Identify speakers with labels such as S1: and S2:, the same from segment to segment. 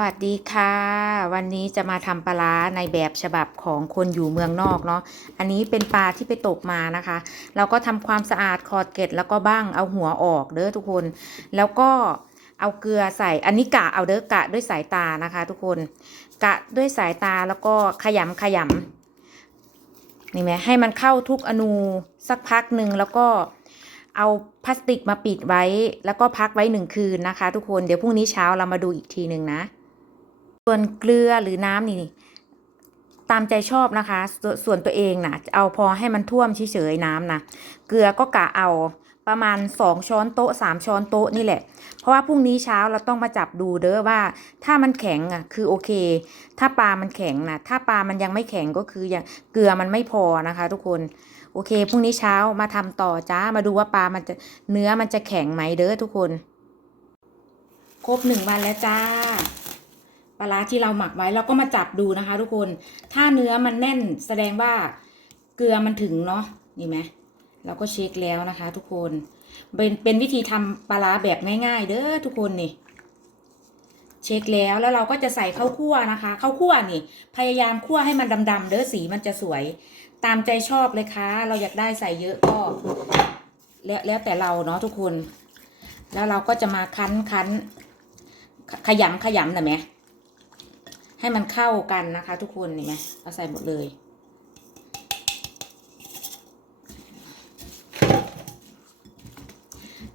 S1: สวัสดีค่ะ วันนี้จะมาทำปลาในแบบฉบับของคนอยู่เมืองนอกเนาะอันนี้เป็นปลาที่ไปตกมานะคะ เราก็ทำความสะอาดขอดเกล็ดแล้วก็บ้างเอาหัวออกเด้อทุกคน แล้วก็เอาเกลือใส่อันนี้กะเอาเด้อกะด้วยสายตานะคะ ทุกคนกะด้วยสายตาแล้วก็ขยำขยำนี่ไหมให้มันเข้าทุกอนูสักพักหนึ่งแล้วก็เอาพลาสติกมาปิดไว้ แล้วก็พักไว้หนึ่งคืนนะคะ ทุกคนเดี๋ยวพรุ่งนี้เช้าเรามาดูอีกทีหนึ่งนะ ส่วนเกลือหรือน้ำนี่ตามใจชอบนะคะสส่วนตัวเองนะเอาพอให้มันท่วมเฉยๆน้ำนะเกลือก็กะเอาประมาณสองช้อนโต๊ะสามช้อนโต๊ะนี่แหละ เพราะว่าพรุ่งนี้เช้าเราต้องมาจับดูเด้อว่า ถ้ามันแข็งอะคือโอเค ถ้าปลามันแข็งนะถ้าปลามันยังไม่แข็งก็คือยังเกลือมันไม่พอนะคะ ทุกคนโอเคพรุ่งนี้เช้ามาทำต่อจ้ามาดูว่าปลามันจะเนื้อมันจะแข็งไหมเด้อทุกคน ครบหนึ่งวันแล้วจ้า ปลาที่เราหมักไว้เราก็มาจับดูนะคะ ทุกคนถ้าเนื้อมันแน่นแสดงว่าเกลือมันถึงเนาะนี่ไหมเราก็เช็คแล้วนะคะ ทุกคนเป็นเป็นวิธีทำปลาแบบง่ายๆ เด้อทุกคนนี่เช็คแล้วแล้วเราก็จะใส่ข้าวคั่วนะคะข้าวคั่วนี่ พยายามคั่วให้มันดำๆเด้อสีมันจะสวย ตามใจชอบเลยค่ะเราอยากได้ใส่เยอะก็ แล้วแล้วแต่เราเนาะทุกคน แล้วเราก็จะมาคั้นคั้นขยำขยำหน่อยไหม ให้มันเข้ากันนะคะ ทุกคนเห็นไหมเอาใส่หมดเลย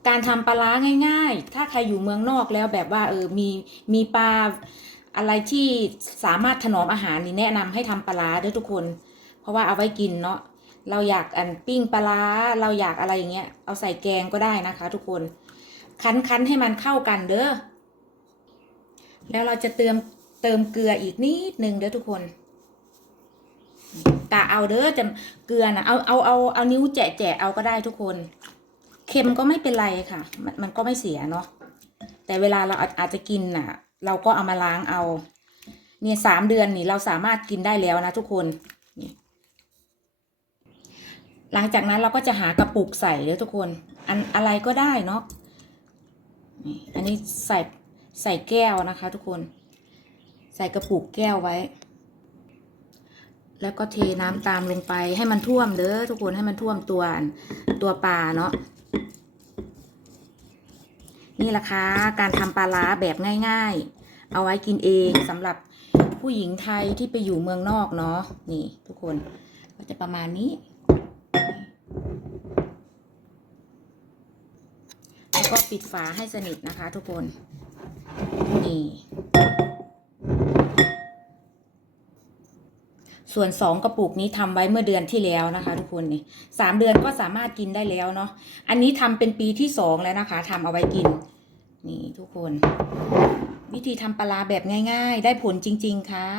S1: การทำปลาร้าง่าย ๆ ถ้าใครอยู่เมืองนอกแล้วแบบว่าเออมีมีปลาอะไรที่สามารถถนอมอาหารนี่แนะนำให้ทำปลาร้าด้วยทุกคน เพราะว่าเอาไว้กินเนาะเราอยากอันปิ้งปลาร้าเราอยากอะไรอย่างเงี้ยเอาใส่แกงก็ได้นะคะ ทุกคนคั้นๆให้มันเข้ากันเด้อแล้วเราจะเติม เติมเกลืออีกนิดนึงเด้อทุกคนกะเอาเด้อจะเกลือนะเอาเอาเอาเอานิ้วแจะแจะเอาก็ได้ทุกคน เค็มก็ไม่เป็นไรค่ะ มันมันก็ไม่เสียเนาะแต่เวลาเราอาจจะกินน่ะ เราก็เอามาล้างเอา เนี่ยสามเดือนนี่เราสามารถกินได้แล้วนะทุกคนหลังจากนั้นเราก็จะหากระปุกใส่เลยทุกคนอันอะไรก็ได้เนาะอันนี้ใส่ใส่แก้วนะคะ ทุกคน ใส่กระปุกแก้วไว้ แล้วก็เทน้ำตามลงไปให้มันท่วมเด้อทุกคนให้มันท่วมตัวตัวปลาเนาะนี่แหละค่ะการทำปลาร้าแบบง่าย ๆ เอาไว้กินเองสำหรับผู้หญิงไทยที่ไปอยู่เมืองนอกเนาะนี่ทุกคนก็จะประมาณนี้แล้วก็ปิดฝาให้สนิทนะคะทุกคน ส่วนสองกระปุกนี้ทำไว้เมื่อเดือนที่แล้วนะคะ ทุกคนนี่สามเดือนก็สามารถกินได้แล้วเนาะอันนี้ทำเป็นปีที่สองแล้วนะคะทำเอาไว้กิน นี่ทุกคน วิธีทำปลาร้าแบบง่าย ๆ ได้ผลจริง ๆค่ะ